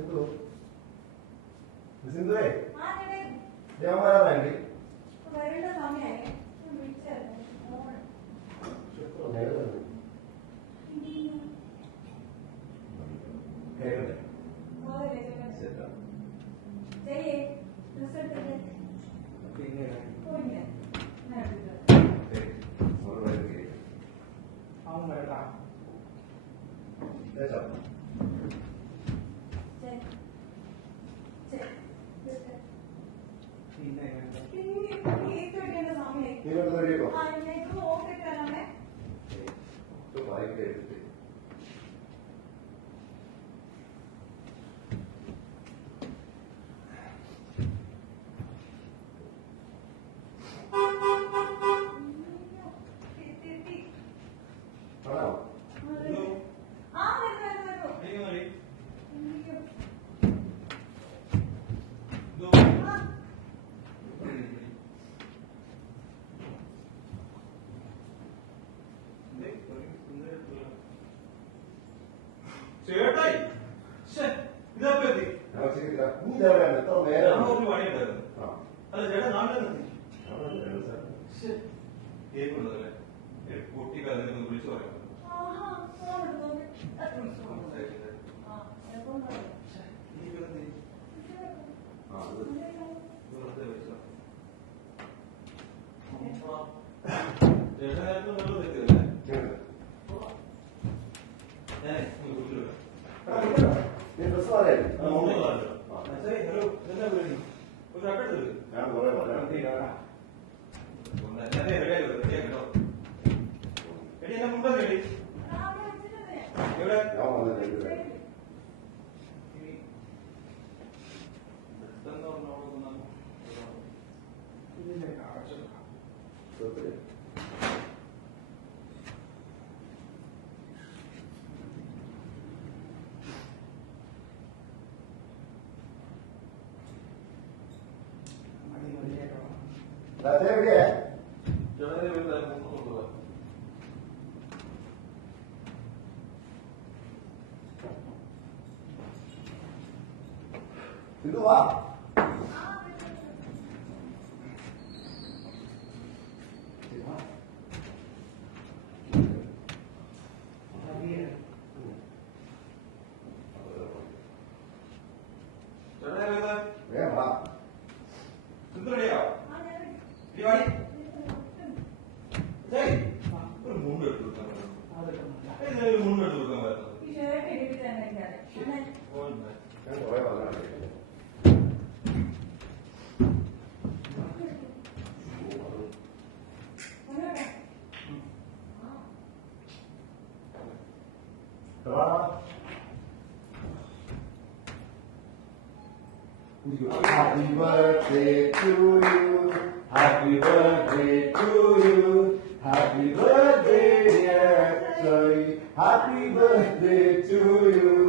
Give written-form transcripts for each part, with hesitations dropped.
സിന്ധു സിന്ധുവേ ഞാൻ വരാറുണ്ട് വരേണ്ട സമയമായി ചേട്ടായി അല്ല ചേട്ടാ നാട്ടിൽ കേൾക്കുന്നുണ്ടല്ലേ കുട്ടി കല്ലിന് വിളിച്ചു പറയാം ചേട്ടാ നേരത്തെ വെള്ളം തെറ്റിയതല്ലേ ഞാനേ കുറിച്ചില്ല ഹലോ എന്താ പേര് ഒരു അക്കൗണ്ട് റെഡിയാക്കട്ടോ എടി എന്നെ മുമ്പ് കേട്ടി എവിടെ സിന്ധു വാ Happy birthday to you. Happy birthday to you. Happy birthday, dear Joy. Happy birthday to you.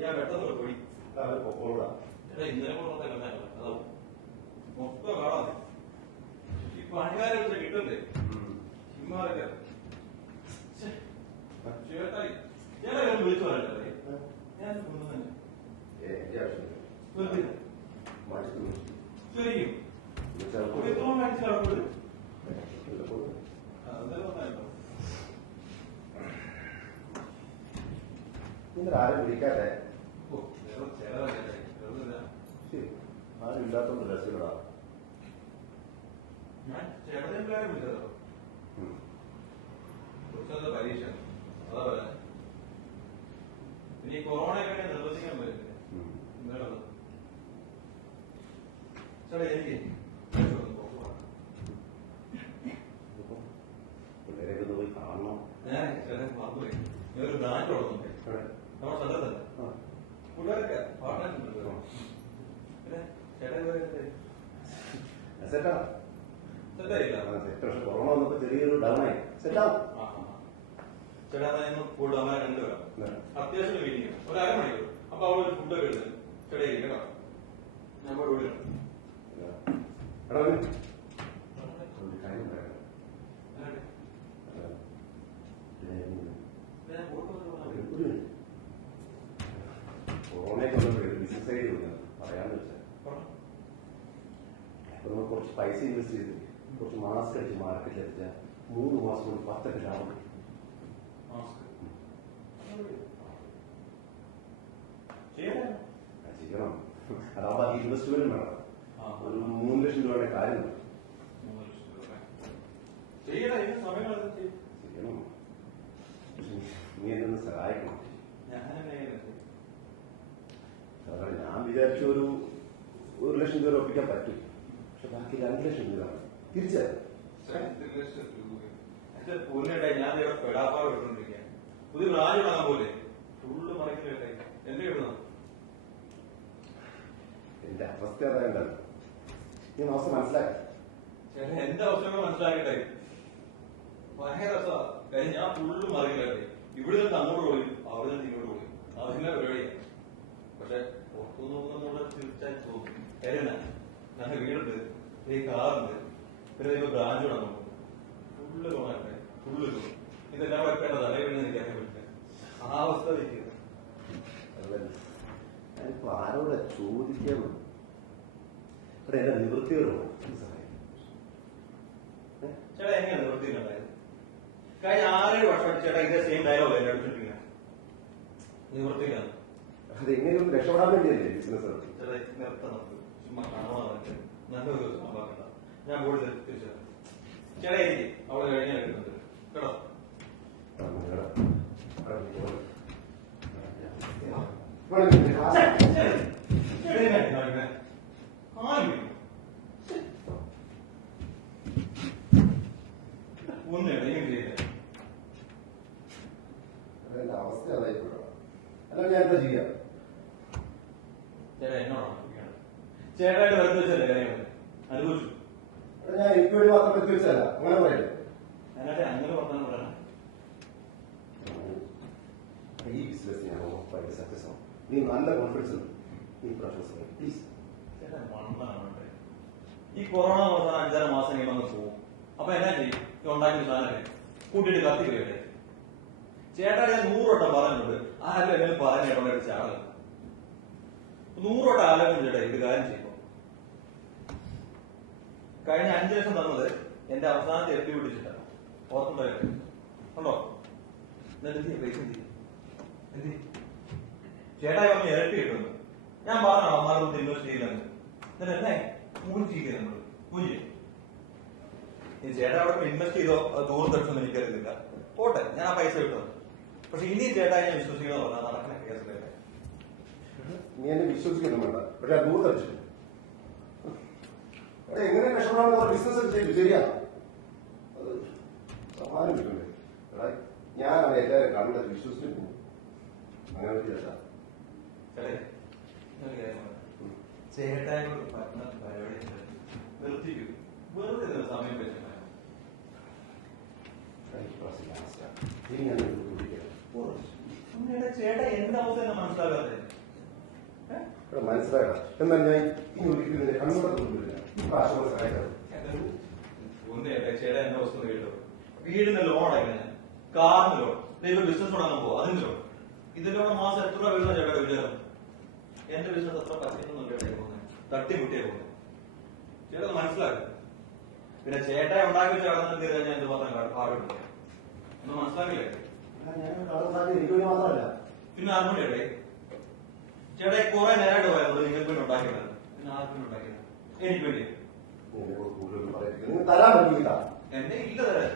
ഞാൻ പെട്ടെന്ന് പോയി ഇന്നലെ കൂടെ അതാവും മൊത്തം കാണാതെ ഈ പണിക്കാരെ കിട്ടണ്ടേ? ഹിമാലയ ചേട്ടായി ചേട്ടാ വിളിച്ചു പറയണ്ടേ? ഞാൻ ശരിക്കും എത്ര മനസ്സിലാവുന്നത്? ആരും വിളിക്കാതെ ആരും ഇല്ലാത്തോണ്ട് രസമില്ലടാ. ഞാൻ ചേട്ടനെ വിളിച്ചതോ പരീക്ഷ അതാ പറയാ. ഇനി കൊറോണയൊക്കെ നിർവചിക്കാൻ പറ്റില്ല. ചേട്ടാ എനിക്ക് പിള്ളേരെയൊക്കെ ഒന്ന് പോയി കാണണം. ഞാൻ ചേട്ടൻ മറന്നുപോയി. ഞാനൊരു ബ്രാൻഡ് തുടങ്ങുന്നുണ്ട് നമ്മുടെ സ്ഥലത്തല്ല. പിള്ളേരൊക്കെ പാടാനുണ്ട്. പിന്നെ ചേട്ടൻ സെറ്റാ സെറ്റായില്ല. പക്ഷെ കൊറോണ വന്നപ്പോ ചെറിയൊരു ഡൗൺ ആയി. സെറ്റാവും. ചേട്ടാ ഇന്ന് കൂടുതൽ അമ്മ രണ്ടുപേരാം. അത്യാവശ്യം മീറ്റിംഗ് ഒരു അരമണിക്കൂർ. അപ്പൊ അവിടെ ഒരു ഫുഡൊക്കെ എടുത്ത് ചേട്ടാ കേട്ടോ ഞാൻ പോയി വിളിക്കണം. കൊറോണയൊക്കെ വന്നപ്പോഴേ ബിസിനസ് ഐഡിയ പറയാന്ന് വെച്ചാൽ നമ്മൾ കുറച്ച് പൈസ ഇൻവെസ്റ്റ് ചെയ്ത് കുറച്ച് മാസ്ക് അടിച്ച് മാർക്കറ്റിൽ എത്തിച്ചാൽ 3 മാസം കൊണ്ട് 10 ലാഭം കിട്ടും. ചെയ്യണം. അതാവുമ്പോ അത് ഇൻവെസ്റ്റ്മെന്റ് വേണം. ഒരു 3 ലക്ഷം രൂപയുടെ കാര്യം ചെയ്യണം. നീ എന്നെ ഒന്ന് സഹായിക്കണം. ഞാൻ വിചാരിച്ചു ഒരു 1 ലക്ഷം രൂപ ഒപ്പിക്കാൻ പറ്റും. പക്ഷെ ബാക്കി 2 ലക്ഷം രൂപ തിരിച്ചറിയാം. ഞാൻ പെടാപ്പാട് വിട്ടുകൊണ്ടിരിക്കുക. പുതിയ ബ്രാൻഡ് ഇടാൻ പോലെ ഫുള്ള് മറിക്കട്ടെ. എന്റെ ഇടുന്നു എന്റെ അവസ്ഥ അതായത് ഈ മാസം മനസ്സിലാക്കി. ചേട്ടൻ എന്റെ അവസ്ഥകൾ മനസ്സിലാക്കട്ടെ. ഭയങ്കര രസമാണ്. കാര്യം ഞാൻ ഫുള്ള് മറിക്കട്ടെ. ഇവിടെ നിന്ന് അങ്ങോട്ട് പോയി അവിടെ നിന്ന് ഇങ്ങോട്ട് പോയി അതിന്റെ പരിപാടിയാണ്. പക്ഷെ പുറത്തു നോക്കുന്ന തീർച്ചയായും തോന്നും. കാര്യം ഞങ്ങളുടെ വീടുണ്ട്, ഈ കാറുണ്ട്, പിന്നെ ഇപ്പൊ ബ്രാഞ്ച് വേണം. ഫുള്ള് തോന്നട്ടെ. ഫുള്ള് തോന്നും. ഇതെല്ലാം വെക്കേണ്ട തലയിൽ എനിക്കറിയാൻ പറ്റില്ല. ആ അവസ്ഥ വയ്ക്കുക. ഞാനിപ്പോ ആരോടെ ചോദിക്കണം. ഇവിടെ എന്റെ നിവൃത്തികളുണ്ട്. ചേട്ടാ എങ്ങനെയാണ് നിവൃത്തിയിലുണ്ടായത്? കഴിഞ്ഞ 6-7 വർഷം ചേട്ടാ ഇതേ സെയിം ഡയലോഗ് എന്നെ അടിച്ചിട്ടില്ല. നിവൃത്തിയിലാണ്. അതെങ്ങനെയൊന്നും രക്ഷപ്പെടാൻ വേണ്ടിയല്ലേ ബിസിനസ്? ചേട്ടാ നിർത്താൻ നമുക്ക് ചുമ്മാ കാണുവാൻ നല്ലൊരു ദിവസം ഉണ്ടാക്കണ്ട. ഞാൻ കൂടുതൽ തിരിച്ചു ചേട്ടാ എനിക്ക് അവിടെ കഴിഞ്ഞാൽ എടുക്കുന്നുണ്ട് കേട്ടോ. എന്റെ അവസ്ഥ അതായിപ്പോഴാണ്. അല്ല ഞാൻ എന്താ ചെയ്യാം? ചേട്ടാ എന്നോടാണ് ചേട്ടായിട്ട് വരുന്ന വെച്ചല്ലേ കാര്യങ്ങൾ അനുഭവിച്ചു. ഞാൻ എനിക്ക് വേണ്ടി മാത്രം എത്തി വെച്ചല്ല. അങ്ങനെ പറയല്ലേ? അതിനാട്ടെ അങ്ങനെ പറഞ്ഞാൽ പറയണം. ഈ ബിസിനസ് ഞാൻ ഉറപ്പായിട്ട് സക്സസ് ആവും. നീ നല്ല കോൺഫിഡൻസ് ഉണ്ട്. നീ പ്രശ്നം പ്ലീസ്. ചേട്ടാ മണ്ണാണ്. ഈ കൊറോണ അവസാനം 5-6 മാസം കഴിയുമ്പോൾ അങ്ങ് പോകും. അപ്പൊ എന്നാ ചെയ്യും? ഉണ്ടാക്കിയ സാധനമല്ലേ കൂട്ടിയിട്ട് കത്തിക്കുകയല്ലേ? ചേട്ടാ ഞാൻ 100 വട്ടം പറഞ്ഞിട്ടുണ്ട്. ആരും എങ്ങനെ പറഞ്ഞു കേട്ടോണ്ടായിട്ട് ചാടല 100 വട്ടം ആലോചന ചേട്ടാ ഇത് കാര്യം ചെയ്യുമ്പോ. കഴിഞ്ഞ 5 ലക്ഷം തന്നത് എന്റെ അവസാനത്തെ എത്തി പിടിച്ചിട്ടാണ്. ഓർക്കുണ്ടായിട്ട് ഉണ്ടോ? എന്നിട്ട് പൈസ എന്ത് ചേട്ടാ പറഞ്ഞ് ഇരട്ടി കിട്ടുന്നു. ഞാൻ പറഞ്ഞോ അമ്മാരോട് ഇൻവെസ്റ്റ് ചെയ്യില്ലെന്ന്. എന്നിട്ട് എന്നെ 3 ചെയ്ത് നമ്മൾ പൂജ്യം. ഈ ചേട്ടാ അവിടെ ഇൻവെസ്റ്റ് ചെയ്തോ അത് ദൂരദർശനം എനിക്കറിയില്ല. പോട്ടെ, ഞാൻ ആ പൈസ കിട്ടും. പക്ഷെ ഇനി ചേട്ടാ ഞാൻ വിശ്വസിക്കണമെന്ന് പറഞ്ഞാൽ നടക്കുന്ന കേസിലല്ലേ? നീ എന്നെ വിശ്വസിക്കുന്നു വേണ്ട. പക്ഷെ ആ ദൂരദർശനം എങ്ങനെ രക്ഷപ്പെടാൻ ബിസിനസ് ചെയ്തു ശരിയാ. അത് സമാനം കിട്ടണ്ടേ? ഞാൻ അവരെ എല്ലാവരും കണ്ടത് വിശ്വസിച്ചിട്ട് പോകും. അങ്ങനെ ഒരു രക്ഷ ചേട്ടായോട് പറഞ്ഞ പരിപാടി നിർത്തിക്കും. വെറുതെ സമയം വെച്ചാൽ ചേട്ടാ എന്റെ അവസ്ഥ തന്നെ മനസ്സിലാകാതെ മനസ്സിലാക്കണം. എന്നാൽ ഞാൻ ഇനി ഒരിക്കലും കണ്ണൂടെ തോന്നുന്നില്ല. ആശ്വാസം സഹായിക്കാം. ഒന്ന് ചേട്ടാ ചേട്ടാ എന്നെ വസ്തു കേട്ടോ. വീടിന്റെ ലോൺ അടയ്ക്കണം ഞാൻ, കാറിന് ലോൺ, ഇപ്പൊ ബിസിനസ് തുടങ്ങാൻ പോകും അതിന് ലോൺ. ഇതിലൂടെ മാസം എത്ര രൂപ വരുന്ന ചേട്ടാ വിചാരം? എന്റെ ബിസിനസ് അത്ര പറ്റിയൊന്നും ചേട്ടായി പോകുന്നത്, തട്ടിമുട്ടിയാ പോകുന്നത്. ചേട്ടാ മനസ്സിലാക്കും. പിന്നെ ചേട്ടായി ഉണ്ടാക്കി വെച്ച് കടന്നു കയറി കഴിഞ്ഞാൽ എന്തുമാത്രം പാടുണ്ട് ഒന്ന് മനസ്സിലാക്കില്ലേ? എനിക്ക് വേണ്ടി മാത്രമല്ല. പിന്നെ ആർക്കും ചേട്ടായി ചേട്ടായി കുറെ നേരമായിട്ട് പോയത് നിങ്ങൾക്ക് വേണ്ടി ഉണ്ടാക്കിയത്, പിന്നെ ആർക്കും വേണ്ടി ഉണ്ടാക്കിയത്? എനിക്ക് വേണ്ടി. തരാൻ പറ്റില്ല. എന്നെ ഇല്ല തരാൻ.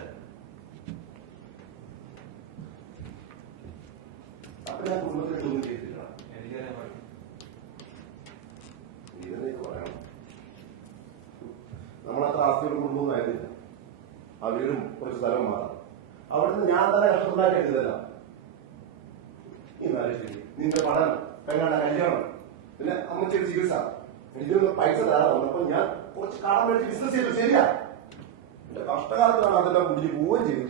അപ്പൊ ഞാൻ കുടുംബത്തിനെ ചോദ്യം ചെയ്തില്ല. എനിക്കറിയാൻ പാടില്ല. ഇതെന്നേക്ക് പറയണം. നമ്മളത്ര ആസ്തിയുടെ കുടുംബമൊന്നും ആയിരുന്നില്ല. ആ വീടും കുറച്ച് സ്ഥലം മാറാം. അവിടുന്ന് ഞാൻ തന്നെ കഷ്ടപ്പെട്ടാക്കി എടുത്തതല്ല. എന്നാലും ശരി, നിന്റെ പഠനം, പെങ്ങളുടെ കല്യാണം, പിന്നെ അമ്മച്ചൊരു ചികിത്സ, ഇതിനൊന്ന് പൈസ തരാൻ വന്നപ്പോ ഞാൻ കുറച്ച് കടം മേടിച്ച് ബിസിനസ് ചെയ്തു. ശരിയാ, എന്റെ കഷ്ടകാലത്തിലാണ് അതെല്ലാം കുടിച്ച് പോവുകയും ചെയ്തു.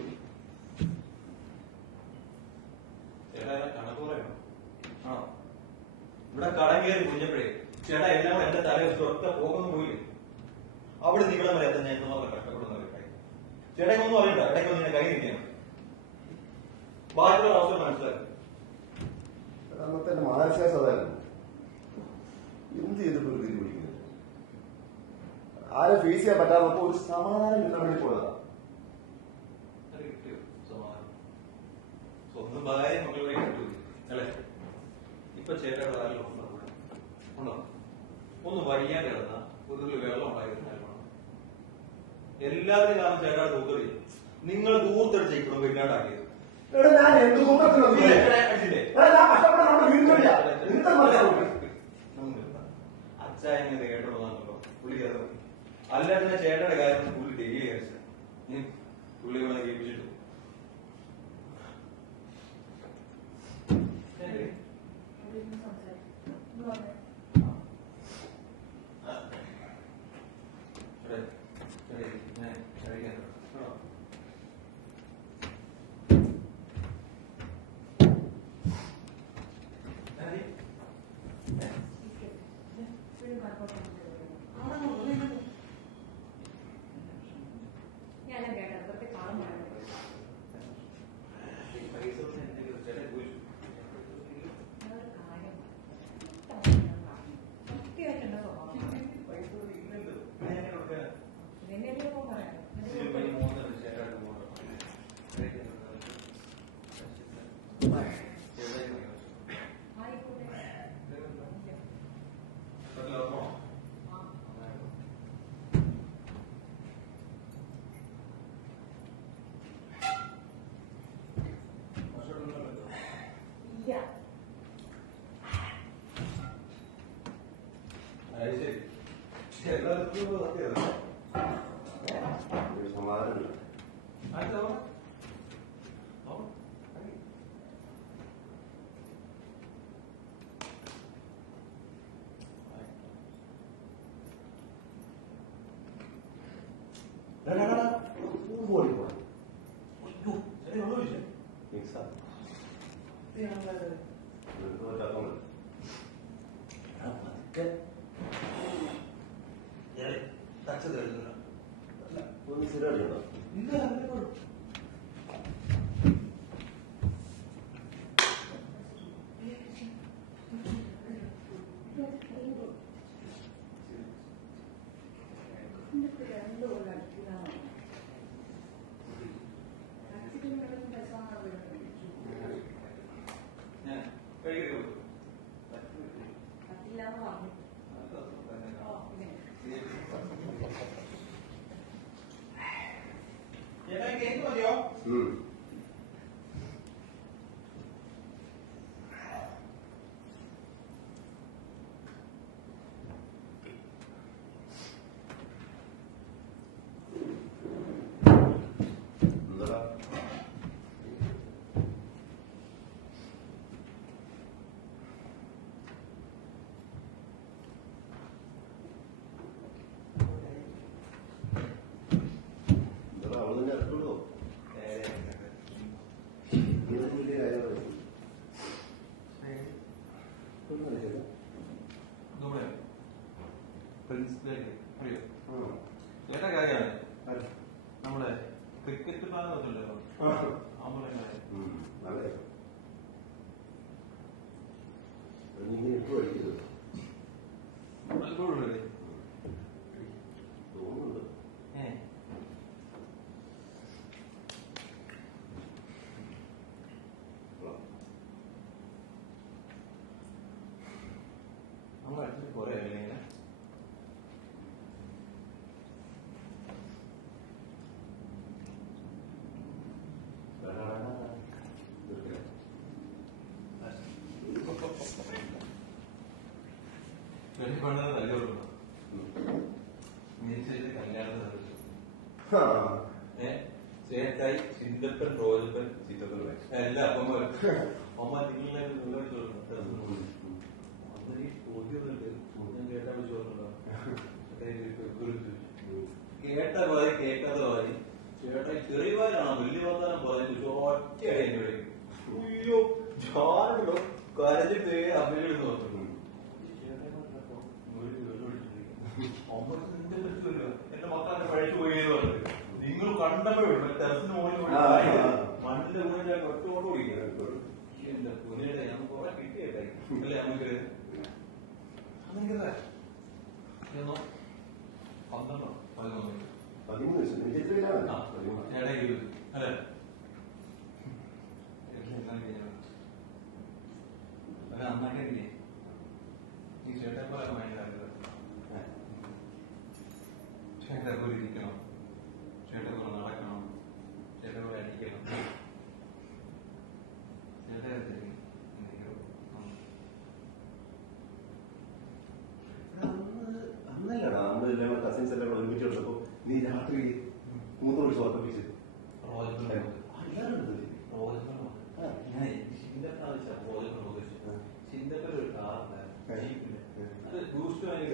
കണക്ക് പറയണം. ആണോ? ഇവിടെ കടം കയറി കുഞ്ഞപ്പോഴേ ചേട്ടാ എല്ലാം കൂടെ എന്റെ തല വെച്ചിട്ട് ഒറ്റ പോകുന്നു പോയില്ലേ? അവിടെ നിങ്ങളെ വരെ എത്താൻ ഞാൻ എന്തുമാത്രം കഷ്ടപ്പെടുന്നവരുണ്ടായി. ചേട്ടായി ഒന്നും അറിയണ്ട, ഇടയ്ക്ക് ഒന്ന് കൈ നിൽക്കണം. ബാക്കിയുള്ള അവസരം മനസ്സിലാക്കും. അന്നത്തെ എന്റെ മാനസികാവസ്ഥ അതായിരുന്നു. എന്ത് ചെയ്തിട്ട് ഒരു ഗതി പിടിക്കുന്നത്? ആരെ ഫേസ് ചെയ്യാൻ പറ്റാത്തപ്പോ ഒരു സമാധാനം കിട്ടാൻ വേണ്ടി പോയതാ. സ്വന്തം ഭാര്യ മക്കളുടെ കിട്ടൂല അല്ലെ? ഇപ്പൊ ചേട്ടയുടെ ആരെങ്കിലും ഉണ്ടോ? ഒന്ന് വയ്യാൻ കിടന്ന ഒരു വെള്ളം ഉണ്ടായിരുന്നു. എല്ലാവരും കാരണം ചേട്ടാ തൂക്കറി നിങ്ങൾ ദൂർത്തടിച്ച് ഇപ്പോഴും ഇല്ലാണ്ടാക്കിയത്. ഞാൻ എന്ത് അച്ഛനെ കേട്ടോളാണല്ലോ പുള്ളി കയറി. അല്ലാതെ ചേട്ടയുടെ കാര്യം പുള്ളി ഡെയിലി കഴിച്ച പുള്ളി ഇവിടെ കേൾപ്പിച്ചിട്ടു. സമാധാനമില്ല. ഒന്ന് ശരിയായിട്ടുണ്ടോ? ചേട്ടാ കാര്യമാണ് ക്രിക്കറ്റ് ഫാൻ നോക്കണ്ടല്ലോ നല്ല ഇങ്ങനെ എപ്പോഴും അടിക്കുന്നത് തോന്നുന്നുണ്ട്. നമ്മൾ അടിച്ചിട്ട് പോരെ ഇങ്ങനെ വെളിപ്പണ്ണത് നല്ല കൊടുക്കണം. കല്യാണത്തിന് ചേട്ടായി ചിന്തപ്പൻ റോജപ്പൻ എല്ലാ അപ്പന്മാരും അമ്മ നിങ്ങളെ അന്ന് ഈ ചോദ്യമുണ്ട്. ഞാൻ കേട്ടാ ചോദിച്ചോ കേട്ട പാതി കേൾക്കാത്ത പാതി ചേട്ടായി ചെറിയ പാലാണോ വലിയ വർത്താനം പറഞ്ഞു ഒറ്റയായി എന്നെ വിളിക്കും. അയ്യോ ഞാനോ കരഞ്ഞിട്ട് അമ്മയോട് നോക്കുന്നു. എന്റെ മക്കളെ പഴിച്ചു പോയി പറഞ്ഞത് നിങ്ങൾ കണ്ടപ്പോഴും ടെറസിന് മുകളിൽ മണ്ണിന്റെ മുകളിൽ ഞാൻ ഒറ്റോട് കുടിക്കുന്നത്. എന്റെ പുനയുടെ ഞാൻ കുറെ കിട്ടിയിട്ടായി അല്ലേ നമുക്ക് എന്നോ 12 13 ചേട്ടാ 20 അല്ലേ അല്ല അന്നൊക്കെ ഈ ചേട്ടപ്പോ മൈൻഡാക്കുന്നത് ചേട്ടപ്പോ ഇരിക്കണം, ചേട്ടപ്പോ നടക്കണം, ചേട്ടപ്പോ അടിക്കണം, അന്നല്ലടാ നമ്മളെല്ലാം കസിൻസ് എല്ലാം കൂടെ ഒരുമിച്ച് എടുത്തപ്പോ നീ രാത്രി 3 മണിക്ക് ഉറപ്പിച്ച് ചിന്തക്കൊരു കാറുണ്ട് ജീപ്പിന് അത് ബൂസ്റ്റ് വാങ്ങി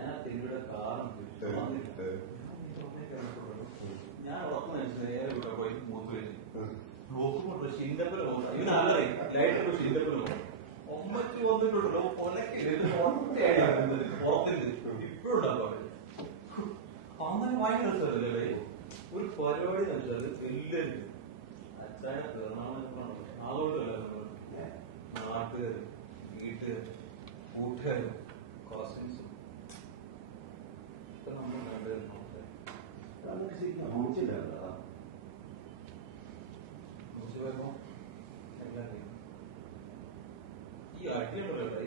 ഞാൻ തിരുടെ കാറും ഞാൻ ഉറപ്പ് മനസ്സിലായി നേരെ വിട്ടാ പോയി മൂത്ത് നോക്കുമ്പോൾ ചിന്തപ്പൽ ലൈറ്റ് ചിന്തപ്പൽ ഒമ്പത്തി വന്നിട്ടുണ്ടല്ലോ കൊലക്കില്ല ഓർക്കുന്നത് ഇപ്പോഴുണ്ടാവും അങ്ങനെ ഭയങ്കര രസമല്ലേ ഒരു പരിപാടി വെച്ചാൽ എല്ലാവരും അച്ഛനെ എറണാകുളം അതുകൊണ്ടല്ല നാട്ടുകാർ വീട്ടുകാർ കൂട്ടുകാരും കസിൻസും നമ്മൾ കണ്ടുവരുന്നു. ഈ അടിയുണ്ടല്ലോ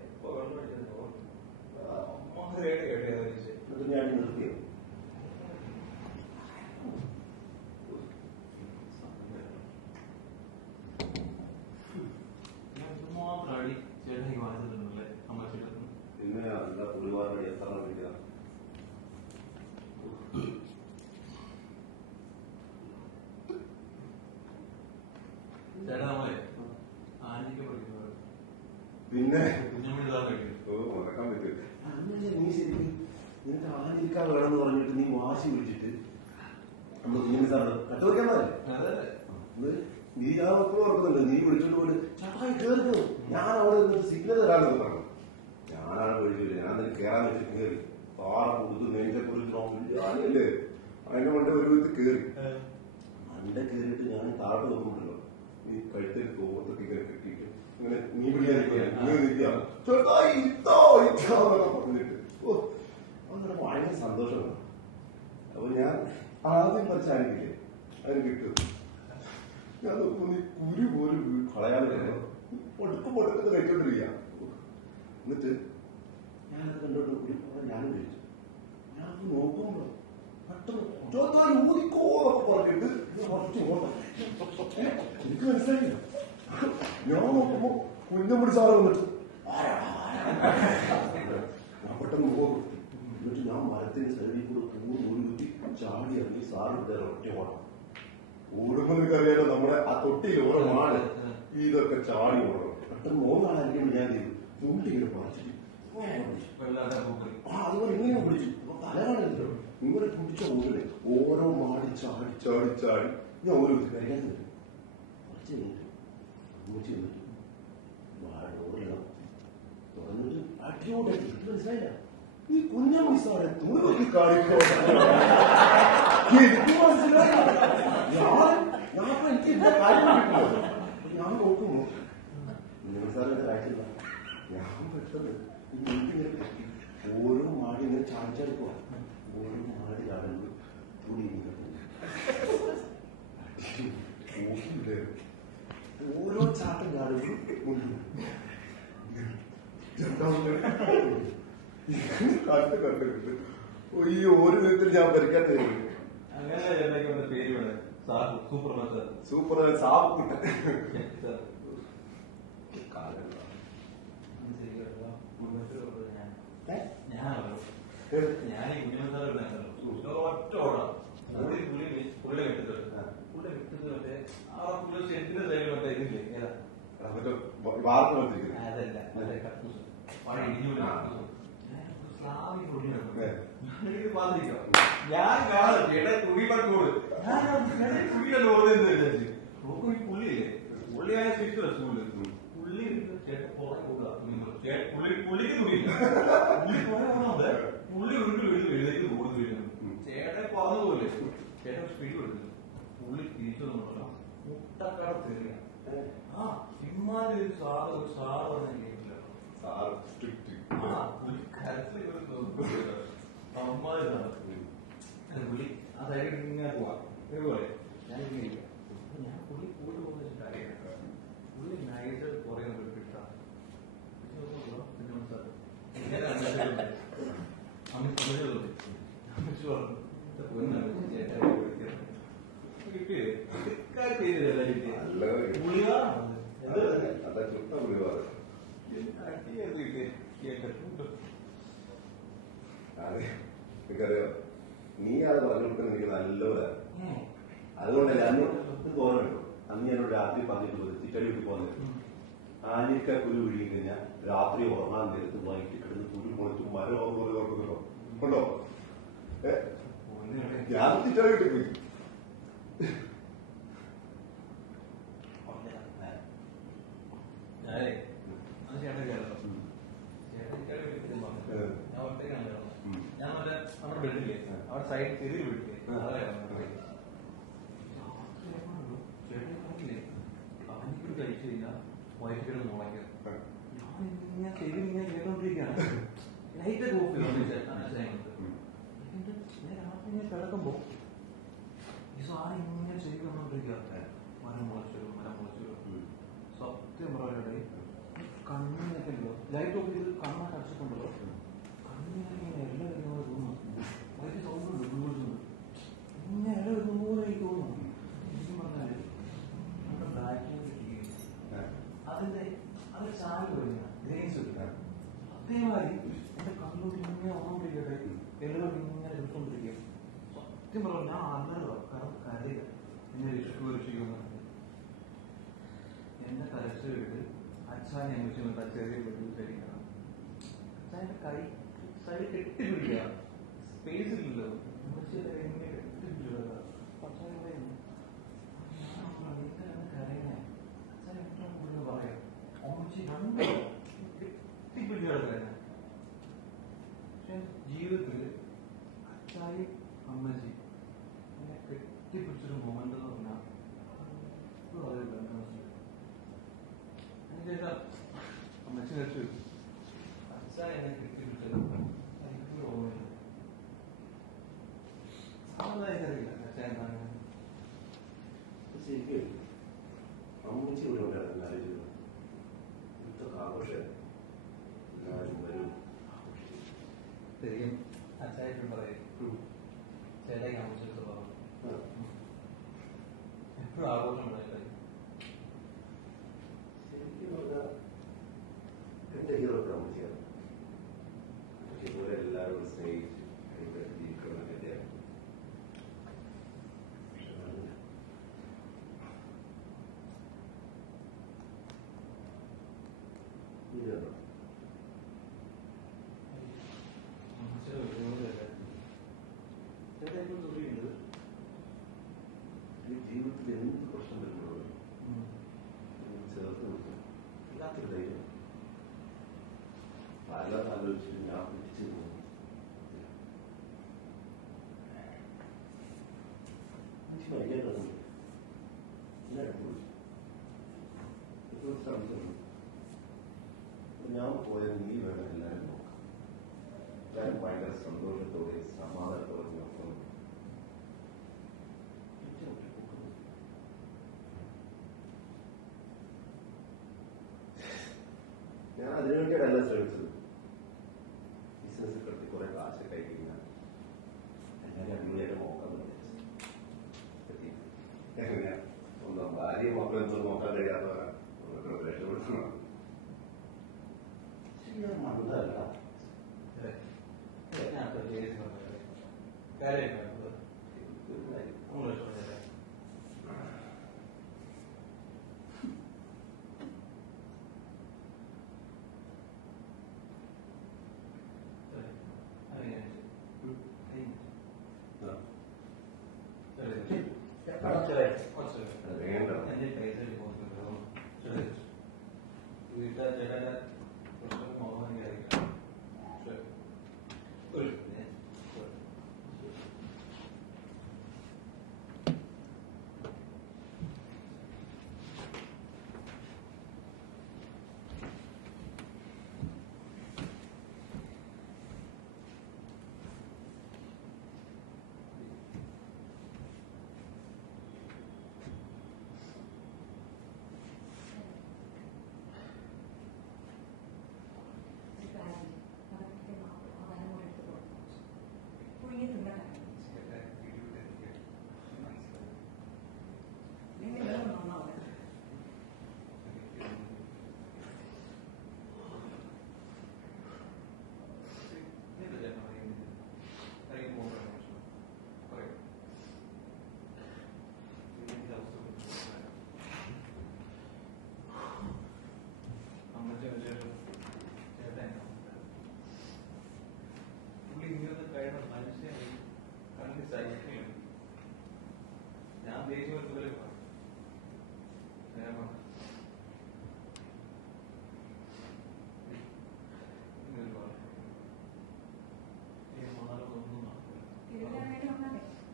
എപ്പോ വെള്ളം അടിച്ചോ അമ്മ കേട്ടേ ഞാൻ നിർത്തിയോ മാത്രം ചേട്ടൻ വാങ്ങിച്ചിട്ടുണ്ടല്ലേ അമ്മ ചേട്ടൻ പിന്നെ എന്താ ഒരുപാട് എത്ര വിളിക്കുക ചേട്ടാ നമ്മളെ ആനയ്ക്ക് പഠിക്കുന്നത് പിന്നെ കുഞ്ഞമ്മ മറക്കാൻ പറ്റും. അങ്ങനെ നീ ശരിക്കും നിനക്ക് ആനയിക്കാൻ വേണമെന്ന് പറഞ്ഞിട്ട് നീ വാശി പിടിച്ചിട്ട് നമ്മൾ കുഞ്ഞിന് സാറ് കട്ടുവയ്ക്കാന്നല്ലേ നീ ആ മക്കളും ഓർക്കുന്നുണ്ട്. നീ വിളിച്ചോണ്ട് പോയിട്ട് ചായ കേറുന്നു, ഞാൻ അവിടെ നിന്നിട്ട് സിഗ്നൽ തരാമെന്ന് പറഞ്ഞു. ഞാനാണ് വിളിച്ചില്ല, ഞാൻ അതിന് കയറാൻ വെച്ചിട്ട് കയറി പാറ കൊടുത്ത് നെഞ്ചെ കുറിച്ച് ഞാനല്ലേ അതിന്റെ മണ്ട ഒരു വിധത്തിൽ കയറി മണ്ട കയറിയിട്ട് ഞാൻ താഴെ നോക്കുമ്പോഴല്ലോ നീ കഴുത്തിൽ തോർത്തൊക്കെ ഇങ്ങനെ കെട്ടിയിട്ട് ഇങ്ങനെ നീ പിടിയായിരിക്കും പറഞ്ഞിട്ട് ഓ അങ്ങനെ ഭയങ്കര സന്തോഷമാണ്. അപ്പൊ ഞാൻ ആദ്യം കുറച്ച് ആയിരിക്കില്ലേ അതിന് കിട്ടും. ഞാൻ നോക്കുമ്പോ നീ കുരു പോലും കളയാതെ പൊടുക്ക് കഴിച്ചോണ്ടിരിക്കുക. എന്നിട്ട് ഞാനത് കണ്ടോണ്ട് ഒരു ഞാനും കഴിച്ചു. ഞാൻ നോക്കുമ്പോ പെട്ടെന്ന് ഊതിക്കോന്നൊക്കെ പറഞ്ഞിട്ട് കുറച്ച് ഓർമ്മ എനിക്ക് മനസ്സിലായില്ല. ഞാൻ നോക്കുമ്പോ കുഞ്ഞമ്മടി സാറ് വന്നിട്ട് ഞാൻ പെട്ടെന്ന് പോകും. എന്നിട്ട് ഞാൻ മരത്തിന് സൈഡിൽ കൂടെ ഊരി കുത്തി ചാടി ഇറങ്ങി സാറിന്റെ ഒറ്റ ഓടണം. ഓടുമ്പോ നിനക്കറിയാലോ നമ്മുടെ ആ തൊട്ടിയിൽ ഓരോ മാട് ഇതൊക്കെ ചാടി ഓടണം. പെട്ടെന്ന് 3 നാളായിരിക്കും ഞാൻ ചെയ്തു ചൂണ്ടിങ്ങനെ പറിച്ചിട്ട് അതുപോലെ ഇങ്ങനെ പിടിച്ചു. അപ്പൊ തലകാണില്ലോ ഇങ്ങനെ പിടിച്ച ഓടില്ലേ ഓരോ മാടി ചാടി ചാടി ചാടി ഞാൻ ഓരോ കഴിക്കാൻ തരും. കുറച്ച് കഴിഞ്ഞിട്ട് അമ്മൂച്ച് വന്നിട്ട് ഓടണം തുറന്നിട്ട് അടിയോടെ മനസ്സിലായില്ല ഈ കുഞ്ഞമ്മ സാറെ തൂക്കി കാണിക്കോ എനിക്ക് മനസ്സിലായി. എനിക്ക് എന്താ കാര്യം കിട്ടുമോ? ഞാൻ നോക്കുന്നു നിങ്ങൾ സാറിന്റെ കാഴ്ചയില്ല. ഞാൻ പെട്ടെന്ന് ഈ വീട്ടിങ്ങനെ പറ്റി ഓരോ മാടി ഇങ്ങനെ ചാടിച്ചെടുക്കുക. ഓരോ മാടി ചാടുമ്പോൾ തുണി ഓരോ ചാട്ടം ചാടുമ്പോൾ കണ്ട് കണ്ട് കണ്ട് ഈ ഒരു വിധത്തിൽ ഞാൻ പരിക്കാൻ തരും. അങ്ങനെ പേര് സൂപ്പർ സാബുക്കുട്ടൻ. ഞാൻ ഈ കുഞ്ഞുമസാല ഒറ്റ ഓടാം പുള്ളിയുടെ കെട്ടിട്ട് പുള്ളിയുടെ കെട്ടിട്ട് മറ്റേ ആ പുള്ളി ഷെഡിന്റെ സൈഡിൽ മറ്റേ ഇതില്ലേ ഏതാ വാർത്ത അതല്ല മറ്റേ കട്ടൂസ് വളരെ ഇടിഞ്ഞു സ്ലാവി പൊടിയാണ് ഞാൻ കാണാം ചേട്ടാ തുണിയുടെ കോട് ഞാൻ തുണിയുടെ ഓടുന്നത് വിചാരിച്ചു നോക്കും ഈ പുള്ളിയില്ലേ പുള്ളിയായ ശിക്ഷ സ്കൂളിൽ പുള്ളി ചേട്ടൻ പുറകെ കൂടുക പുള്ളിക്ക് തുണിയില്ല പുള്ളി പുറകെ ഓടാതെ പുള്ളി ഒരിക്കലും എഴുതേക്ക് ഓടുന്നു വീഴുന്നു ചേട്ടൻ പറഞ്ഞു പോലെ ചേട്ടൻ സ്പീഡ് കൊടുക്കുന്നു പുള്ളി തിരിച്ചു നോക്കണം മുട്ടക്കാട് തീരുക ആ ഇമ്മാതിരി ഒരു സാറ് പറഞ്ഞ കേട്ടില്ല പുള്ളി കരത്തിൽ പുള്ളി ആ സൈഡിൽ ഇങ്ങനെ പോവാം ഇതുപോലെ ഞാൻ പുള്ളി കൂടി പോകുന്ന പുള്ളി നൈറ്റ് കുറെ കിട്ടാം എനിക്കറിയോ നീ അത് പറഞ്ഞു കൊടുക്കുന്ന എനിക്ക് നല്ലപോലെ അതുകൊണ്ടല്ലേ അന്ന് തോന്നുന്നുണ്ടോ അന്ന് ഞാനോട് രാത്രി പറഞ്ഞിട്ട് പോയി ചിറ്റടി വിട്ട് പോകുന്നത് ആഞ്ഞിക്ക കുരു വിഴുകി കഴിഞ്ഞാൽ രാത്രി ഉറങ്ങാൻ നേരത്ത് വൈകിട്ട് കിടന്ന് കുരു പൊളിച്ച് മരം പോലെ ഓർക്കുന്നുണ്ടോ ഉണ്ടോ? ഞാൻ ചിറ്റടി വിട്ട് പോയി. ഞാൻ മറ്റേ നമ്മുടെ ബെഡില്ലേ അവിടെ സൈഡ് ചെറിയ വീട്ടില്ലേ അവനിക്കൊരു കഴിച്ചു കഴിഞ്ഞാൽ വയറ്റ് കിടന്ന് മുളയ്ക്കുക ഞാൻ ചെവി ഇങ്ങനെ കേട്ടോണ്ടിരിക്കുകയാണ് ലൈറ്റ് ഓഫ് ഞാൻ രാത്രി ഇങ്ങനെ കിടക്കുമ്പോ ഈ സാധനം ഇങ്ങനെ ചെവി കണ്ടോണ്ടിരിക്കുക മരം മുളച്ചു സത്യം പറയുകയാണെ കണ്ണിനൊക്കെ ഉണ്ടോ ലൈറ്റ് ഓഫ് ചെയ്ത് കണ്ണാ കടച്ചിട്ടുണ്ടല്ലോ കണ്ണിങ്ങനെ എല്ലാം വരുന്ന തോന്നുന്നു വൈകി സൗണ്ടുണ്ട് ബ്ലൂസുണ്ട് ഇങ്ങനെ ഇല വരുന്നപോലെ എനിക്ക് തോന്നുന്നു ശരിക്കും പറഞ്ഞാല് നമ്മുടെ ബ്ലാക്കിങ് അതിന്റെ അത് ചാല് വരുന്ന ഗ്രെയിൻസ് വരുന്ന അതേമാതിരി എന്റെ കണ്ണൂർ ഇങ്ങനെ ഓർമ്മയിരിക്കട്ടെ എല്ലാം ഇങ്ങനെ എടുത്തോണ്ടിരിക്കുക സത്യം പറഞ്ഞു ഞാൻ അന്നേരം കരയുക എന്നെ രക്ഷിക്കുമെന്ന് എന്റെ കരച്ച് വീട് അച്ഛാൻ ഞാൻ വെച്ചുകൊണ്ട് ആ ചെറിയ വീട്ടിൽ കഴിക്കണം അച്ഛൻ്റെ കൈ സൈഡ് കെട്ടിപ്പിടിക്കുക സ്പേസ് ഇല്ലല്ലോ എങ്ങനെ കെട്ടിപ്പിടിക്കുക അച്ഛൻ പറയുന്നു കരയണേ അച്ഛൻ ഏറ്റവും കൂടുതൽ പറയാം അമ്മച്ചി രണ്ട് കെട്ടിപ്പിടിച്ച് കിടക്കണേ പക്ഷെ ജീവിതത്തിൽ അച്ഛായും അമ്മച്ചി എന്നെ കെട്ടിപ്പിടിച്ചൊരു മൊമെന്റ് എന്ന് പറഞ്ഞാൽ അതിനുശേഷം അമ്മച്ചി കഴിച്ചു അച്ഛ എന്നെ കെട്ടിപ്പിടിച്ചത് എനിക്ക് ഓർമ്മയില്ല സാധാരണ അച്ഛ എന്താണ് ശരിക്കും അമ്മച്ചി ഇവിടെ ഉണ്ടായിരുന്നു ആലോചിക്കുന്നത് ഇതൊക്കെ ആഘോഷം എല്ലാവരും വരും ശരിക്കും അച്ഛായിട്ടും പറയും ചേട്ടായി അമ്മച്ചി സ്വഭാവം എപ്പോഴും ആഘോഷം ഉണ്ടായിട്ടായി എന്റെ ഹീറോ അമ്മച്ചിയാണ് പക്ഷെ ഇതുപോലെ എല്ലാവരും സ്നേഹിച്ച് ജീവിക്കണം എന്റെയാണ് ജീവിതത്തിൽ എന്ത് പ്രശ്നം വരുമ്പോഴും ചേർത്ത് കൊടുക്കും എല്ലാത്തിനും ധൈര്യം പല ആലോചിച്ചിട്ട് ഞാൻ പിടിച്ചു പോകും പോയത് നീ വേണം എല്ലാവരും നോക്കാം. എല്ലാവരും ഭയങ്കര സന്തോഷത്തോടെ സമാധാനത്തോടെ നോക്കുന്നു. ഞാൻ അതിനുവേണ്ടിയല്ല ശ്രമിച്ചത്. ബിസിനസ് കിടത്തി കുറെ കാശ് കൈ കഴിഞ്ഞാൽ എല്ലാവരും അടിപൊളിയായിട്ട് നോക്കാമെന്ന് വിചാരിച്ചു. എങ്ങനെയാ സ്വന്തം ഭാര്യയും മക്കളെന്തും നോക്കാൻ കഴിയാത്തവരാ രക്ഷപ്പെടുത്തണം. ശരിയാണ്, മണ്ടല്ല. ഞാൻ ദേശീയ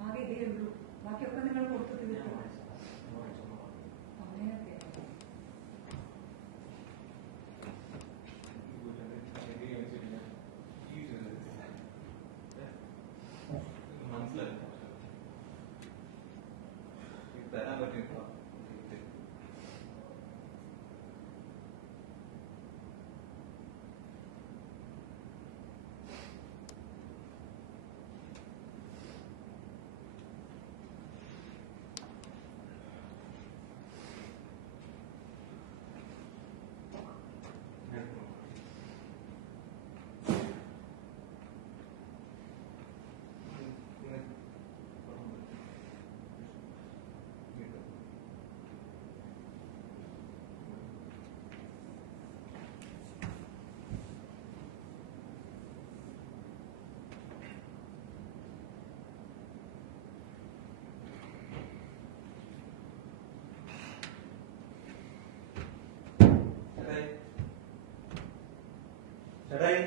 ആകെ ഇതേ ഉള്ളൂ, ബാക്കിയൊക്കെ നിങ്ങൾ കൊടുത്തു തീർത്തു. അങ്ങനെയൊക്കെ മനസ്സിലായി തരാൻ പറ്റില്ല. ചേട്ടായി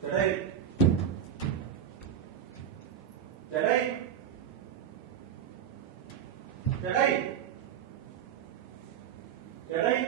ചേട്ടായി ചേട്ടായി ചേട്ടായി ചേട്ടായി